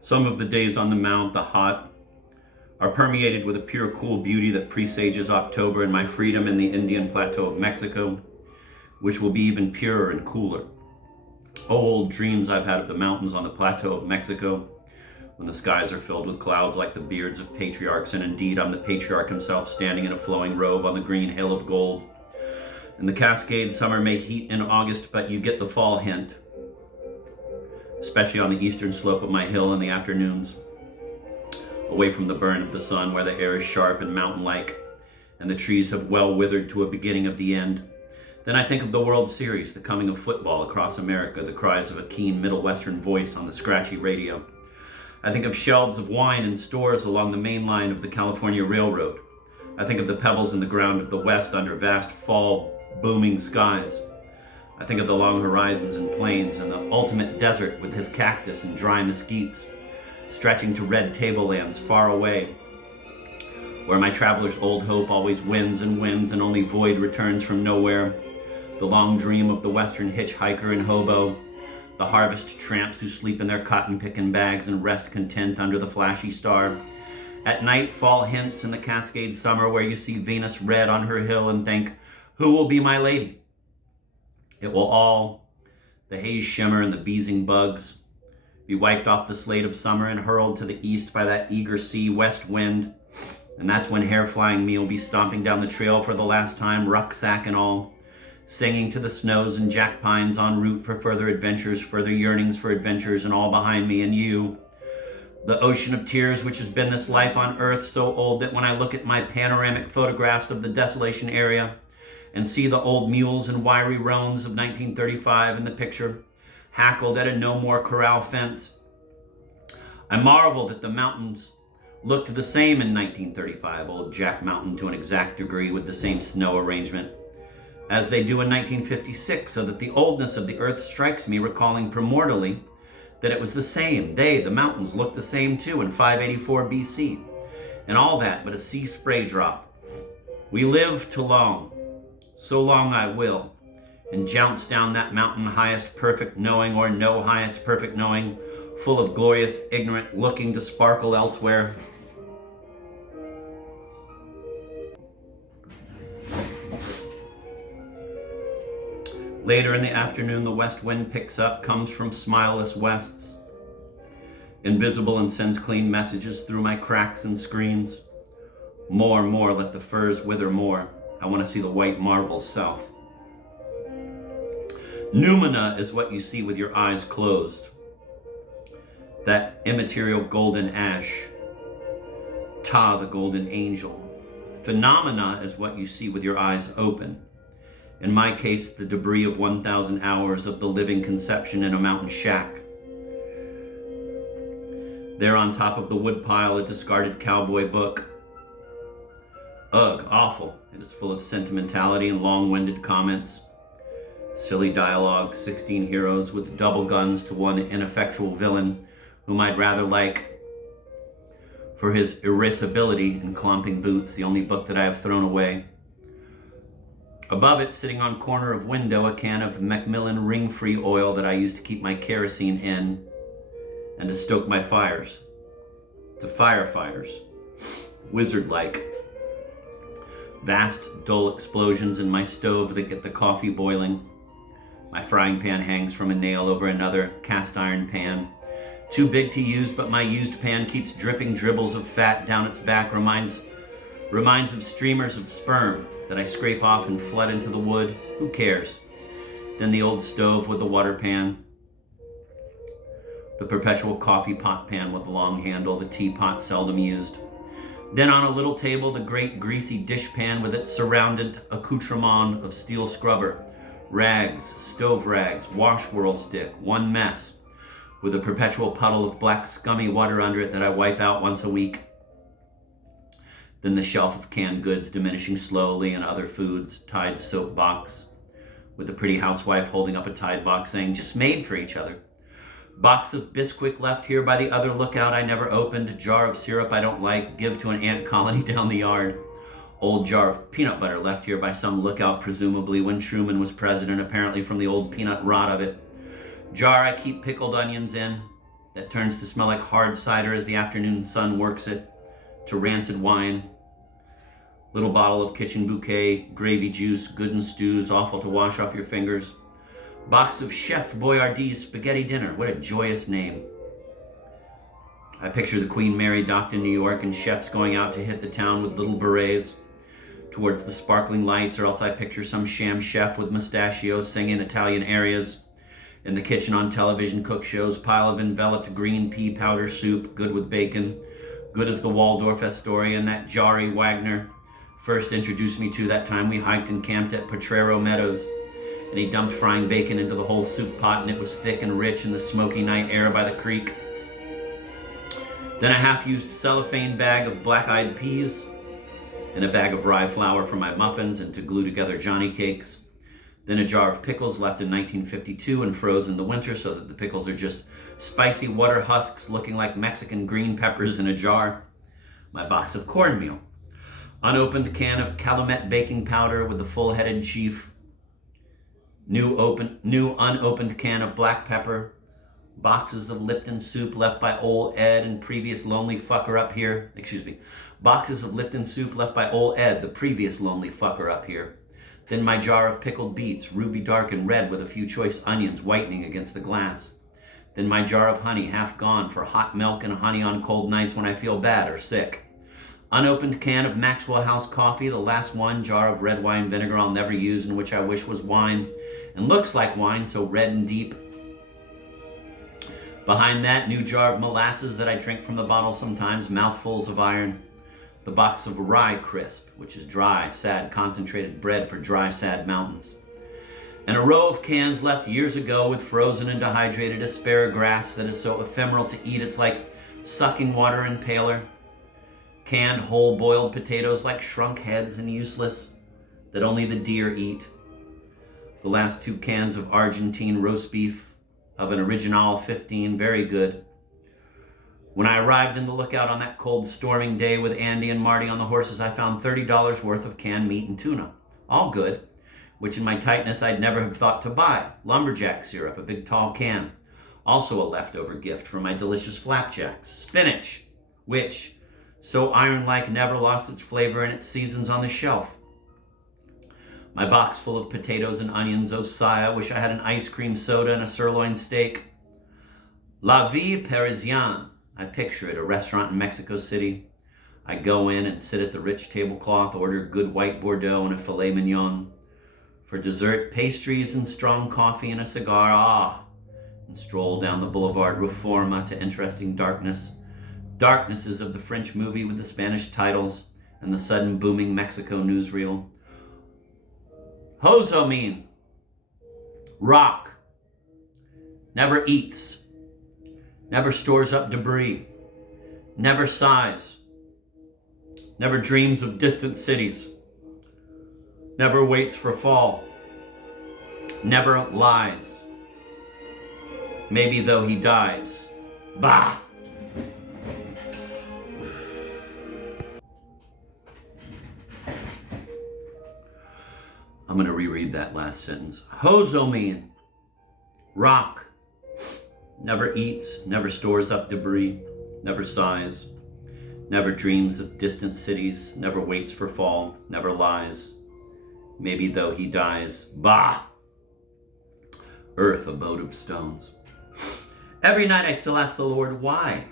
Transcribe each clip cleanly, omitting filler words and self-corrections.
Some of the days on the mount, the hot, are permeated with a pure cool beauty that presages October and my freedom in the Indian plateau of Mexico, which will be even purer and cooler. Old dreams I've had of the mountains on the plateau of Mexico, when the skies are filled with clouds like the beards of patriarchs, and indeed I'm the patriarch himself standing in a flowing robe on the green hill of gold. In the Cascades, summer may heat in August, but you get the fall hint, especially on the eastern slope of my hill in the afternoons, away from the burn of the sun, where the air is sharp and mountain-like, and the trees have well withered to a beginning of the end. Then I think of the World Series, the coming of football across America, the cries of a keen Middle Western voice on the scratchy radio. I think of shelves of wine in stores along the main line of the California Railroad. I think of the pebbles in the ground of the West under vast fall booming skies. I think of the long horizons and plains and the ultimate desert with his cactus and dry mesquites, stretching to red tablelands far away, where my traveler's old hope always wins and only void returns from nowhere. The long dream of the Western hitchhiker and hobo, the harvest tramps who sleep in their cotton-picking bags and rest content under the flashy star. At night, fall hints in the Cascade summer, where you see Venus red on her hill and think, who will be my lady? It will all, the haze shimmer and the beesing bugs, be wiped off the slate of summer and hurled to the east by that eager sea west wind. And that's when hair-flying me will be stomping down the trail for the last time, rucksack and all, singing to the snows and jack pines en route for further adventures, further yearnings for adventures, and all behind me and you. The ocean of tears which has been this life on earth, so old that when I look at my panoramic photographs of the Desolation area and see the old mules and wiry roans of 1935 in the picture, hackled at a no more corral fence, I marvel that the mountains looked the same in 1935, old Jack Mountain to an exact degree with the same snow arrangement, as they do in 1956, so that the oldness of the earth strikes me, recalling primordially that it was the same. They, the mountains, looked the same too in 584 BC. And all that but a sea spray drop. We live too long. So long I will. And jounce down that mountain, highest perfect knowing or no highest perfect knowing, full of glorious ignorant looking to sparkle elsewhere. Later in the afternoon, the west wind picks up, comes from smileless wests, invisible, and sends clean messages through my cracks and screens. More, let the firs wither more. I want to see the white marvels south. Noumena is what you see with your eyes closed. That immaterial golden ash. Ta, the golden angel. Phenomena is what you see with your eyes open. In my case, the debris of 1,000 hours of the living conception in a mountain shack. There on top of the woodpile, a discarded cowboy book. Ugh, awful. It is full of sentimentality and long-winded comments. Silly dialogue, 16 heroes with double guns to one ineffectual villain whom I'd rather like for his irascibility and clomping boots, the only book that I have thrown away. Above it, sitting on corner of window, a can of Macmillan ring-free oil that I use to keep my kerosene in and to stoke my fires. The firefighters, wizard-like. Vast, dull explosions in my stove that get the coffee boiling. My frying pan hangs from a nail over another cast iron pan. Too big to use, but my used pan keeps dripping dribbles of fat down its back, reminds of streamers of sperm that I scrape off and flood into the wood. Who cares? Then the old stove with the water pan. The perpetual coffee pot pan with the long handle, the teapot seldom used. Then on a little table, the great greasy dishpan with its surrounded accoutrement of steel scrubber, rags, stove rags, wash whirl stick, one mess, with a perpetual puddle of black scummy water under it that I wipe out once a week. Then the shelf of canned goods diminishing slowly and other foods, Tide soap box, with the pretty housewife holding up a Tide box saying, just made for each other. Box of Bisquick left here by the other lookout I never opened. Jar of syrup I don't like, give to an ant colony down the yard. Old jar of peanut butter left here by some lookout, presumably when Truman was president, apparently from the old peanut rot of it. Jar I keep pickled onions in, that turns to smell like hard cider as the afternoon sun works it to rancid wine. Little bottle of kitchen bouquet, gravy juice, good in stews, awful to wash off your fingers. Box of Chef Boyardee's spaghetti dinner. What a joyous name. I picture the Queen Mary docked in New York and chefs going out to hit the town with little berets towards the sparkling lights, or else I picture some sham chef with mustachios singing Italian arias in the kitchen on television cook shows. Pile of enveloped green pea powder soup, good with bacon, good as the Waldorf Astoria and that Jari Wagner first introduced me to that time we hiked and camped at Potrero Meadows. And he dumped frying bacon into the whole soup pot, and it was thick and rich in the smoky night air by the creek. Then a half-used cellophane bag of black-eyed peas, and a bag of rye flour for my muffins and to glue together Johnny cakes. Then a jar of pickles left in 1952 and frozen in the winter so that the pickles are just spicy water husks looking like Mexican green peppers in a jar. My box of cornmeal. Unopened can of Calumet baking powder with the full-headed chief. New unopened can of black pepper. Boxes of Lipton soup left by old Ed and previous lonely fucker up here. Boxes of Lipton soup left by old Ed, the previous lonely fucker up here. Then my jar of pickled beets, ruby dark and red with a few choice onions whitening against the glass. Then my jar of honey, half gone, for hot milk and honey on cold nights when I feel bad or sick. Unopened can of Maxwell House coffee, the last one. Jar of red wine vinegar I'll never use and which I wish was wine and looks like wine, so red and deep. Behind that, new jar of molasses that I drink from the bottle sometimes, mouthfuls of iron. The box of rye crisp, which is dry, sad, concentrated bread for dry, sad mountains. And a row of cans left years ago with frozen and dehydrated asparagus that is so ephemeral to eat it's like sucking water and paler. Canned whole boiled potatoes like shrunk heads and useless that only the deer eat. The last 2 cans of Argentine roast beef of an Original 15, very good. When I arrived in the lookout on that cold storming day with Andy and Marty on the horses, I found $30 worth of canned meat and tuna. All good, which in my tightness I'd never have thought to buy. Lumberjack syrup, a big tall can. Also a leftover gift from my delicious flapjacks. Spinach, which, so iron-like, never lost its flavor in its seasons on the shelf. My box full of potatoes and onions, Osiah, wish I had an ice cream soda and a sirloin steak. La vie parisienne. I picture it, a restaurant in Mexico City. I go in and sit at the rich tablecloth, order good white Bordeaux and a filet mignon. For dessert, pastries and strong coffee and a cigar, and stroll down the Boulevard Reforma to interesting darkness. Darknesses of the French movie with the Spanish titles and the sudden booming Mexico newsreel. Hozomin, rock, never eats, never stores up debris, never sighs, never dreams of distant cities, never waits for fall, never lies. Maybe though he dies. Bah! I'm going to reread that last sentence. Hozomin, rock, never eats, never stores up debris, never sighs, never dreams of distant cities, never waits for fall, never lies. Maybe though he dies. Bah! Earth, abode of stones. Every night I still ask the Lord why,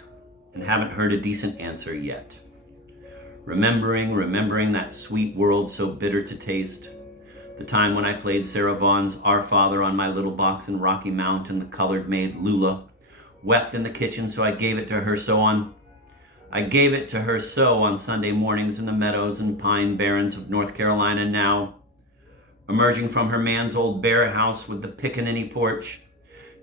and haven't heard a decent answer yet. Remembering that sweet world so bitter to taste. The time when I played Sarah Vaughan's Our Father on my little box in Rocky Mount and the colored maid Lula wept in the kitchen, so I gave it to her so on Sunday mornings in the meadows and pine barrens of North Carolina. Now, emerging from her man's old bare house with the pickaninny porch,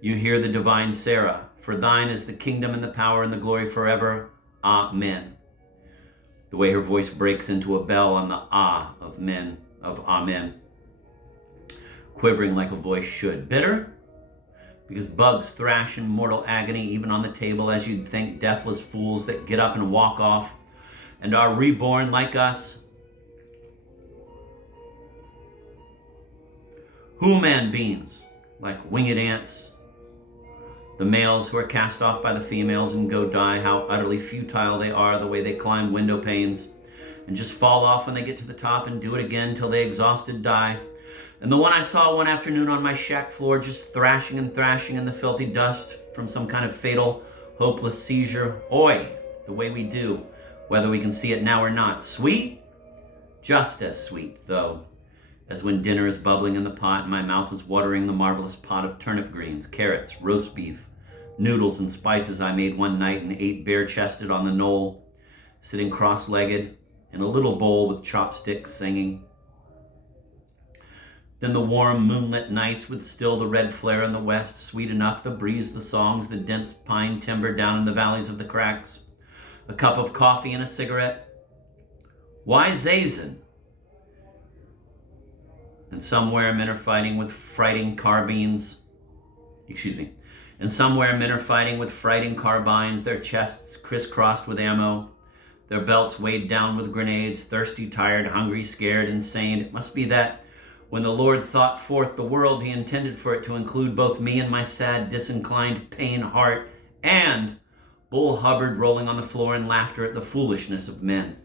you hear the divine Sarah, for thine is the kingdom and the power and the glory forever. Amen. The way her voice breaks into a bell on the of men, of amen. Quivering like a voice should. Bitter? because bugs thrash in mortal agony even on the table, as you'd think, deathless fools that get up and walk off and are reborn like us. Who-man beings, like winged ants, the males who are cast off by the females and go die, how utterly futile they are, the way they climb window panes and just fall off when they get to the top and do it again till they exhausted die. And the one I saw one afternoon on my shack floor, just thrashing and thrashing in the filthy dust from some kind of fatal, hopeless seizure. Oi, the way we do, whether we can see it now or not. Sweet? Just as sweet, though, as when dinner is bubbling in the pot and my mouth is watering the marvelous pot of turnip greens, carrots, roast beef, noodles, and spices I made one night and ate bare-chested on the knoll, sitting cross-legged in a little bowl with chopsticks, singing. Then the warm moonlit nights with still the red flare in the west, sweet enough, the breeze, the songs, the dense pine timber down in the valleys of the cracks, a cup of coffee and a cigarette. Why Zazen? And somewhere men are fighting with frighting carbines. And somewhere men are fighting with frighting carbines, their chests crisscrossed with ammo, their belts weighed down with grenades, thirsty, tired, hungry, scared, insane. It must be that when the Lord thought forth the world, he intended for it to include both me and my sad, disinclined, pain heart, and Bull Hubbard rolling on the floor in laughter at the foolishness of men.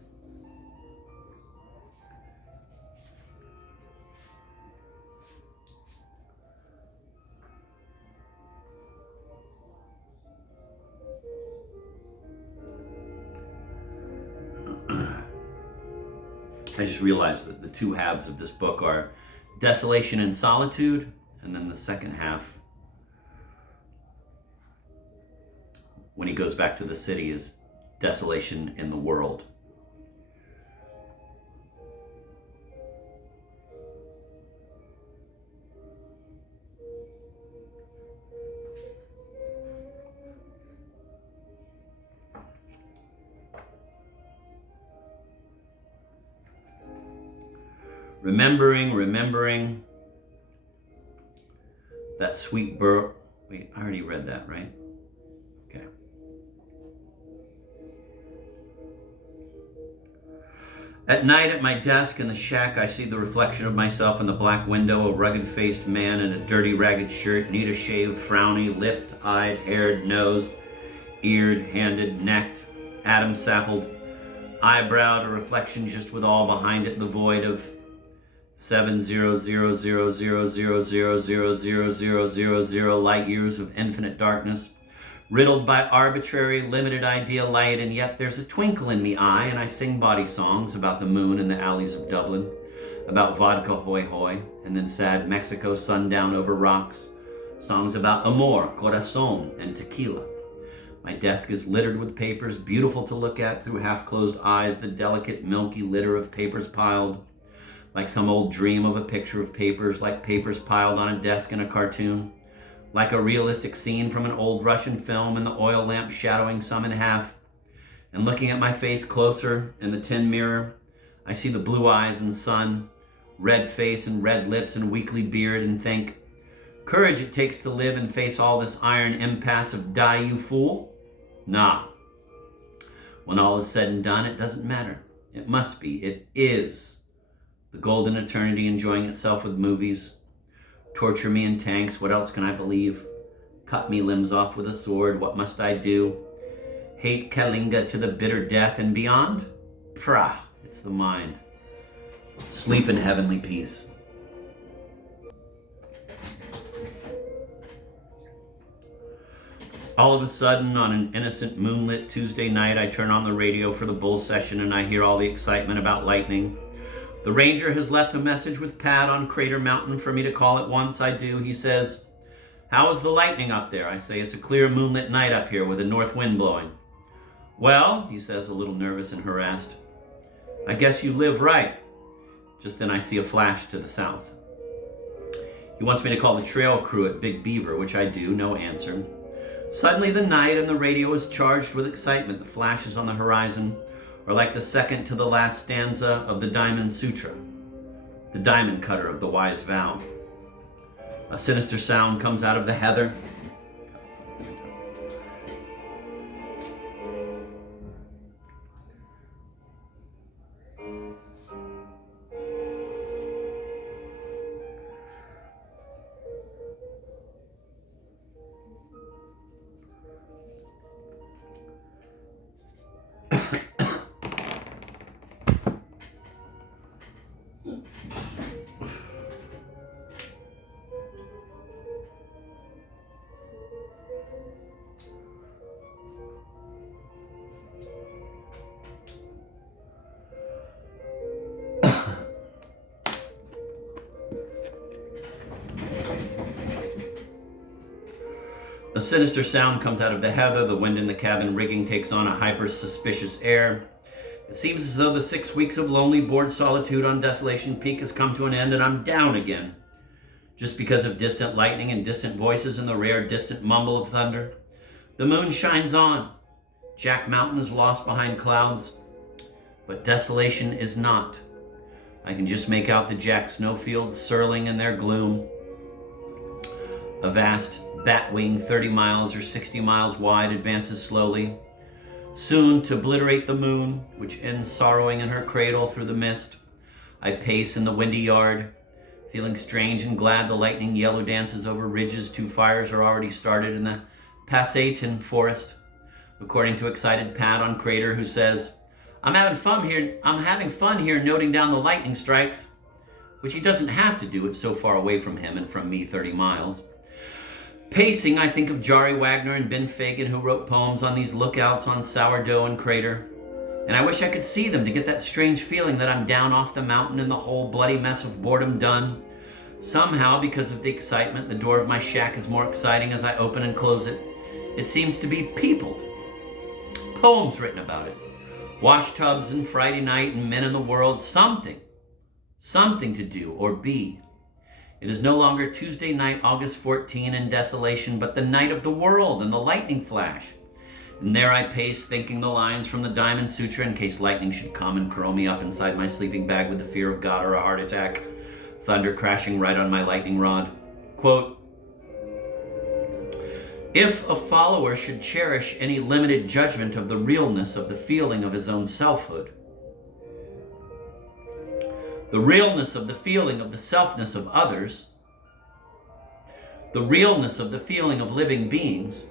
I just realized that the two halves of this book are Desolation and Solitude, and then the second half, when he goes back to the city, is Desolation in the World. Remembering that sweet wait, I already read that, right? Okay. At night at my desk in the shack, I see the reflection of myself in the black window, a rugged-faced man in a dirty, ragged shirt, need-a-shave, frowny, lipped, eyed, haired, nosed, eared, handed, necked, Adam-sappled, eyebrowed, a reflection just with all behind it, the void of 7000000000000 light years of infinite darkness, riddled by arbitrary, limited idea light, and yet there's a twinkle in the eye, and I sing bawdy songs about the moon in the alleys of Dublin, about vodka hoy hoy, and then sad Mexico sundown over rocks, songs about amor, corazon, and tequila. My desk is littered with papers, beautiful to look at through half-closed eyes, the delicate, milky litter of papers piled, like some old dream of a picture of papers, like papers piled on a desk in a cartoon, like a realistic scene from an old Russian film and the oil lamp shadowing some in half. And looking at my face closer in the tin mirror, I see the blue eyes and sun, red face and red lips and weekly beard, and think, courage it takes to live and face all this iron impasse of die you fool? Nah. When all is said and done, it doesn't matter. It must be. It is. The golden eternity enjoying itself with movies. Torture me in tanks, what else can I believe? Cut me limbs off with a sword, what must I do? Hate Kalinga to the bitter death and beyond? Prah, it's the mind. Sleep in heavenly peace. All of a sudden, on an innocent moonlit Tuesday night, I turn on the radio for the bull session and I hear all the excitement about lightning. The ranger has left a message with Pat on Crater Mountain for me to call at once. I do. He says, how is the lightning up there? I say, it's a clear moonlit night up here with a north wind blowing. Well, he says, a little nervous and harassed, I guess you live right. Just then I see a flash to the south. He wants me to call the trail crew at Big Beaver, which I do, no answer. Suddenly the night and the radio is charged with excitement. The flashes on the horizon are like the second to the last stanza of the Diamond Sutra, the diamond cutter of the wise vow. A sinister sound comes out of the heather, A sinister sound comes out of the heather. The wind in the cabin rigging takes on a hyper-suspicious air. It seems as though the 6 weeks of lonely, bored solitude on Desolation Peak has come to an end, and I'm down again. Just because of distant lightning and distant voices and the rare distant mumble of thunder. The moon shines on. Jack Mountain is lost behind clouds. But Desolation is not. I can just make out the Jack snowfields swirling in their gloom. A vast bat wing 30 miles or 60 miles wide advances slowly, soon to obliterate the moon, which ends sorrowing in her cradle through the mist. I pace in the windy yard, feeling strange and glad the lightning yellow dances over ridges. 2 fires are already started in the Pasayten forest, according to excited Pat on Crater, who says, I'm having fun here noting down the lightning strikes, which he doesn't have to do. It's so far away from him and from me, 30 miles. Pacing, I think of Jari Wagner and Ben Fagan, who wrote poems on these lookouts on Sourdough and Crater. And I wish I could see them to get that strange feeling that I'm down off the mountain and the whole bloody mess of boredom done. Somehow, because of the excitement, the door of my shack is more exciting as I open and close it. It seems to be peopled. Poems written about it. Wash tubs and Friday night and men in the world. Something to do or be. It is no longer Tuesday night, August 14 in Desolation, but the night of the world and the lightning flash. And there I pace, thinking the lines from the Diamond Sutra in case lightning should come and curl me up inside my sleeping bag with the fear of God or a heart attack. Thunder crashing right on my lightning rod. Quote, if a follower should cherish any limited judgment of the realness of the feeling of his own selfhood, the realness of the feeling of the selfness of others, the realness of the feeling of living beings,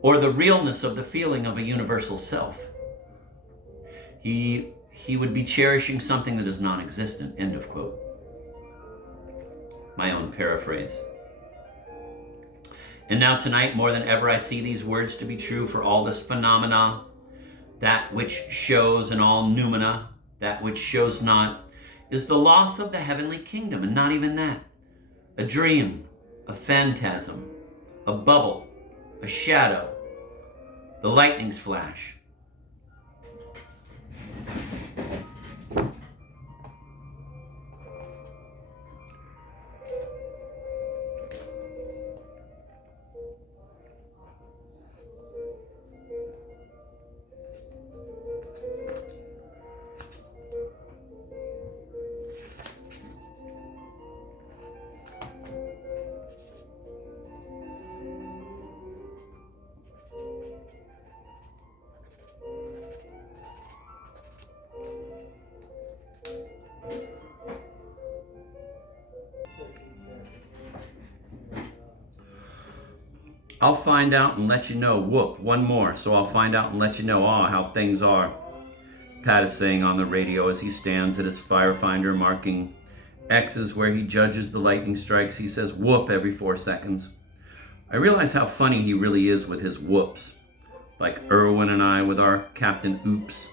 or the realness of the feeling of a universal self, he would be cherishing something that is non-existent, end of quote. My own paraphrase. And now tonight, more than ever, I see these words to be true for all this phenomena, that which shows and all noumena, that which shows not, is the loss of the heavenly kingdom, and not even that. A dream, a phantasm, a bubble, a shadow, the lightning's flash. I'll find out and let you know. Whoop, one more. So I'll find out and let you know, how things are. Pat is saying on the radio as he stands at his firefinder marking X's where he judges the lightning strikes. He says whoop every 4 seconds. I realize how funny he really is with his whoops. Like Irwin and I with our Captain Oops,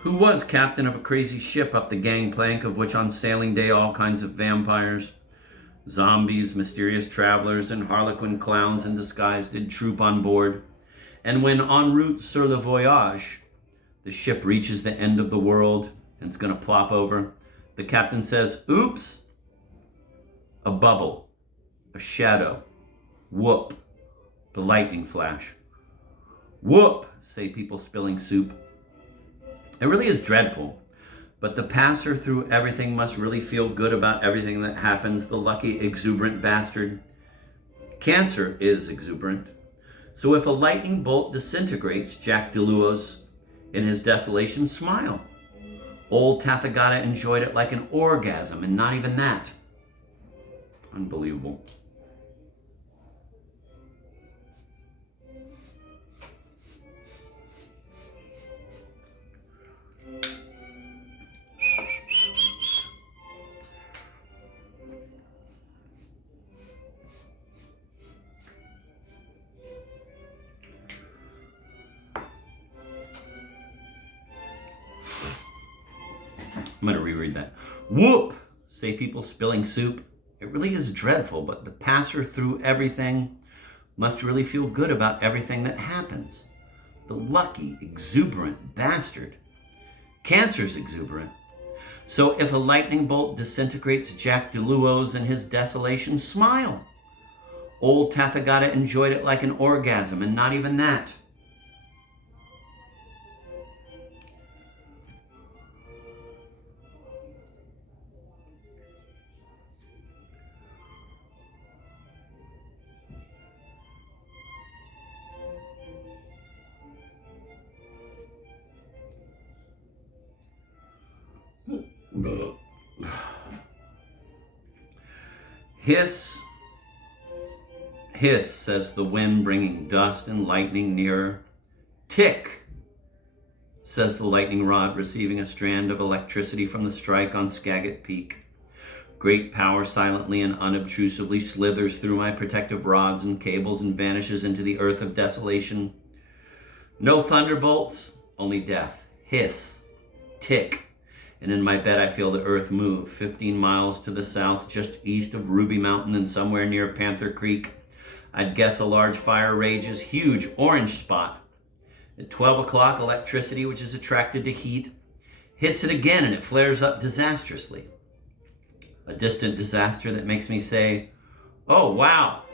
who was captain of a crazy ship up the gangplank of which on sailing day all kinds of vampires, zombies, mysterious travelers, and harlequin clowns in disguise did troop on board. And when en route sur le voyage, the ship reaches the end of the world and it's going to plop over, the captain says, oops, a bubble, a shadow, whoop, the lightning flash. Whoop, say people spilling soup. It really is dreadful. But the passer through everything must really feel good about everything that happens, the lucky, exuberant bastard. Cancer is exuberant. So if a lightning bolt disintegrates Jack DeLuos in his desolation, smile. Old Tathagata enjoyed it like an orgasm, and not even that. Unbelievable. I'm going to reread that. Whoop, say people spilling soup. It really is dreadful, but the passer through everything must really feel good about everything that happens. The lucky, exuberant bastard. Cancer's exuberant. So if a lightning bolt disintegrates Jack DeLuo's in his desolation, smile. Old Tathagata enjoyed it like an orgasm, and not even that. Hiss, hiss, says the wind, bringing dust and lightning nearer. Tick, says the lightning rod, receiving a strand of electricity from the strike on Skagit Peak. Great power silently and unobtrusively slithers through my protective rods and cables and vanishes into the earth of desolation. No thunderbolts, only death. Hiss, tick. And in my bed I feel the earth move 15 miles to the south, just east of Ruby Mountain and somewhere near Panther Creek. I'd guess a large fire rages, huge orange spot. At 12 o'clock, electricity, which is attracted to heat, hits it again and it flares up disastrously. A distant disaster that makes me say, oh wow,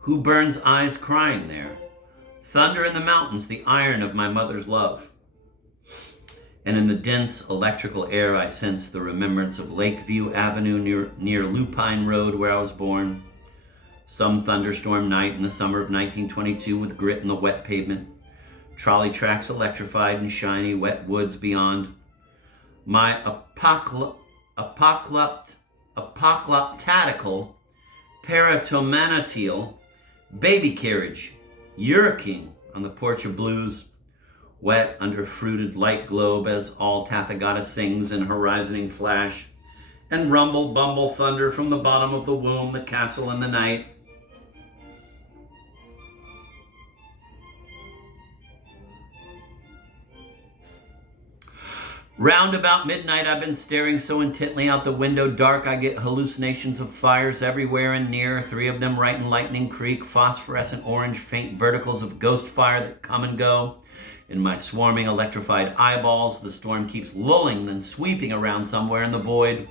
who burns eyes crying there? Thunder in the mountains, the iron of my mother's love. And in the dense electrical air I sense the remembrance of Lakeview Avenue near Lupine Road where I was born. Some thunderstorm night in the summer of 1922 with grit in the wet pavement. Trolley tracks electrified and shiny, wet woods beyond. My apocalyptatical paratomanateal baby carriage, King on the porch of blues. Wet under fruited light globe as all Tathagata sings in horizoning flash, and rumble, bumble, thunder from the bottom of the womb, the castle in the night. Round about midnight, I've been staring so intently out the window, dark I get hallucinations of fires everywhere and near, 3 of them right in Lightning Creek, phosphorescent orange, faint verticals of ghost fire that come and go. In my swarming electrified eyeballs, the storm keeps lulling, then sweeping around somewhere in the void,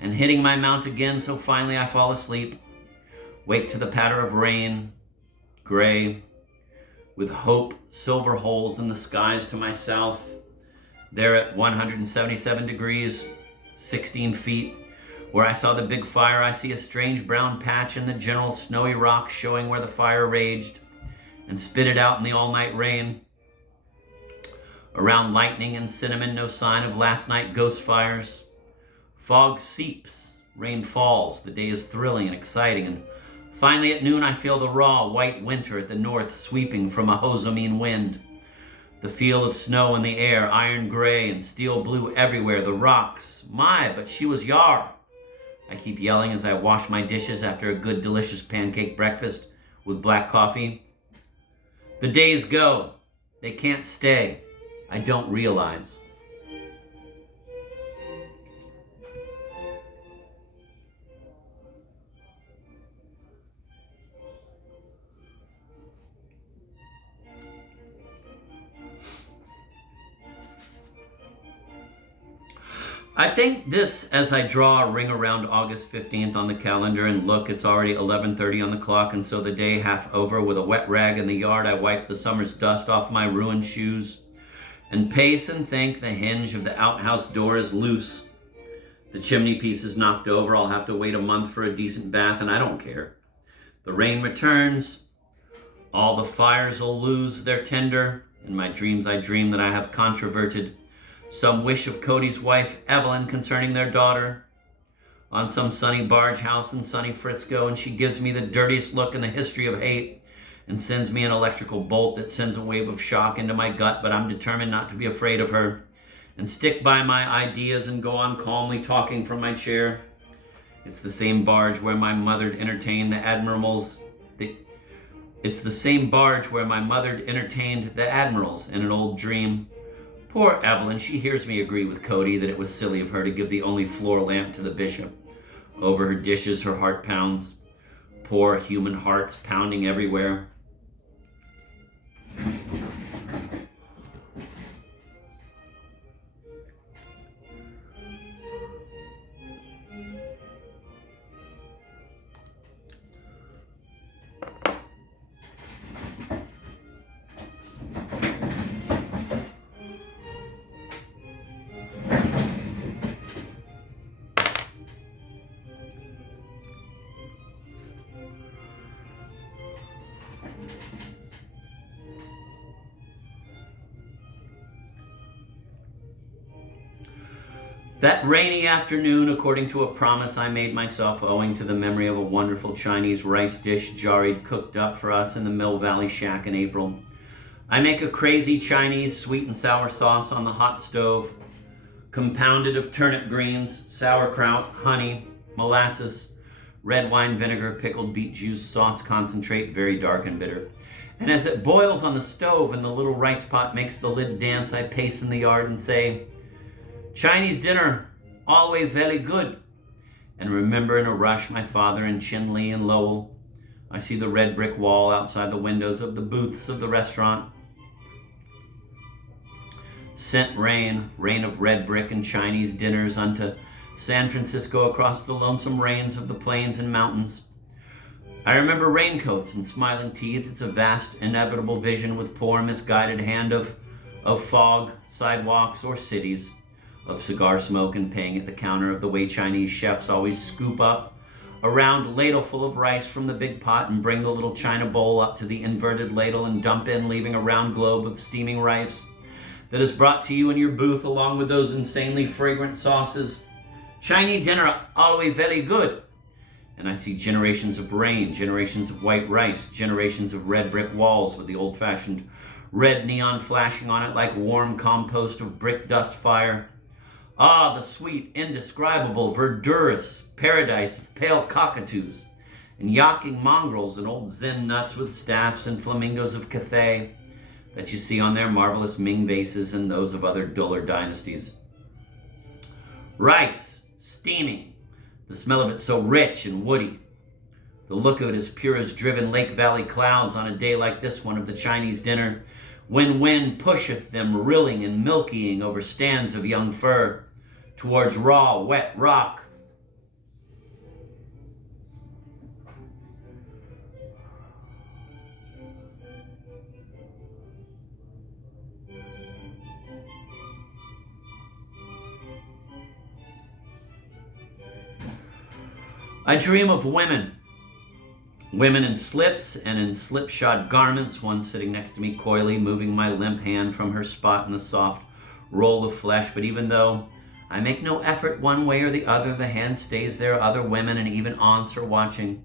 and hitting my mount again, so finally I fall asleep. Wake to the patter of rain, gray, with hope, silver holes in the skies to my south. There at 177 degrees, 16 feet, where I saw the big fire, I see a strange brown patch in the general snowy rock showing where the fire raged, and spit it out in the all-night rain. Around lightning and cinnamon, no sign of last night ghost fires. Fog seeps, rain falls, the day is thrilling and exciting, and finally at noon I feel the raw white winter at the north sweeping from a Hozomine wind. The feel of snow in the air, iron gray and steel blue everywhere, the rocks. My, but she was yar. I keep yelling as I wash my dishes after a good delicious pancake breakfast with black coffee. The days go, they can't stay. I don't realize. I think this, as I draw a ring around August 15th on the calendar and look, it's already 11:30 on the clock, and so the day half over. With a wet rag in the yard, I wipe the summer's dust off my ruined shoes and pace and think. The hinge of the outhouse door is loose. The chimney piece is knocked over. I'll have to wait a month for a decent bath, and I don't care. The rain returns. All the fires will lose their tinder. In my dreams, I dream that I have controverted some wish of Cody's wife, Evelyn, concerning their daughter on some sunny barge house in sunny Frisco, and she gives me the dirtiest look in the history of hate and sends me an electrical bolt that sends a wave of shock into my gut, but I'm determined not to be afraid of her and stick by my ideas and go on calmly talking from my chair. It's the same barge where my mother entertained the admirals. It's the same barge where my mother entertained the admirals in an old dream. Poor Evelyn, she hears me agree with Cody that it was silly of her to give the only floor lamp to the bishop. Over her dishes, her heart pounds. poor human hearts pounding everywhere. That rainy afternoon, according to a promise I made myself owing to the memory of a wonderful Chinese rice dish Jared cooked up for us in the Mill Valley Shack in April, I make a crazy Chinese sweet and sour sauce on the hot stove, compounded of turnip greens, sauerkraut, honey, molasses, red wine vinegar, pickled beet juice, sauce concentrate, very dark and bitter. And as it boils on the stove and the little rice pot makes the lid dance, I pace in the yard and say, "Chinese dinner, always very good." And remember in a rush my father in Chinle and Lowell. I see the red brick wall outside the windows of the booths of the restaurant. Sent rain, rain of red brick and Chinese dinners unto San Francisco across the lonesome rains of the plains and mountains. I remember raincoats and smiling teeth. It's a vast, inevitable vision with poor, misguided hand of fog, sidewalks, or cities, of cigar smoke and paying at the counter of the way Chinese chefs always scoop up a round ladleful of rice from the big pot and bring the little china bowl up to the inverted ladle and dump in, leaving a round globe of steaming rice that is brought to you in your booth along with those insanely fragrant sauces. Chinese dinner always very good. And I see generations of rain, generations of white rice, generations of red brick walls with the old-fashioned red neon flashing on it like warm compost of brick dust fire. Ah, the sweet, indescribable, verdurous paradise of pale cockatoos and yawking mongrels and old Zen nuts with staffs and flamingos of Cathay that you see on their marvelous Ming vases and those of other duller dynasties. Rice, steaming, the smell of it so rich and woody. The look of it as pure as driven Lake Valley clouds on a day like this one of the Chinese dinner, when wind pusheth them rilling and milkying over stands of young fir, towards raw, wet rock. I dream of women in slips and in slipshod garments, one sitting next to me coyly, moving my limp hand from her spot in the soft roll of flesh. But even though I make no effort one way or the other, the hand stays there. Other women and even aunts are watching.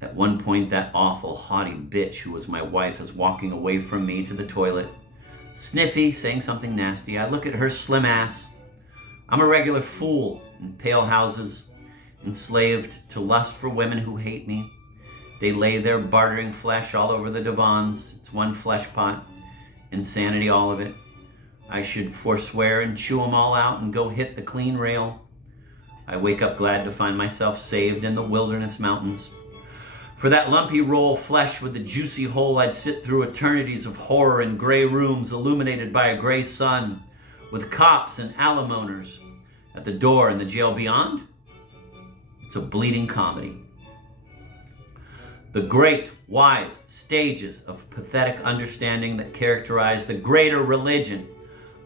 At one point, that awful, haughty bitch who was my wife is walking away from me to the toilet, sniffy, saying something nasty. I look at her slim ass. I'm a regular fool in pale houses, enslaved to lust for women who hate me. They lay their bartering flesh all over the divans. It's one flesh pot. Insanity, all of it. I should forswear and chew them all out and go hit the clean rail. I wake up glad to find myself saved in the wilderness mountains. For that lumpy roll flesh with the juicy hole, I'd sit through eternities of horror in gray rooms illuminated by a gray sun, with cops and alamoners at the door and the jail beyond. It's a bleeding comedy. The great, wise stages of pathetic understanding that characterize the greater religion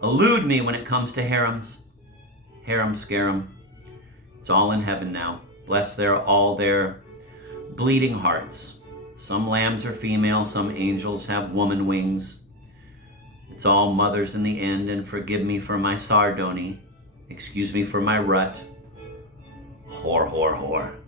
elude me when it comes to harems. Harem scarum. It's all in heaven now. Bless all their bleeding hearts. Some lambs are female, some angels have woman wings. It's all mothers in the end, and forgive me for my sardony. Excuse me for my rut. Whore, whore, whore.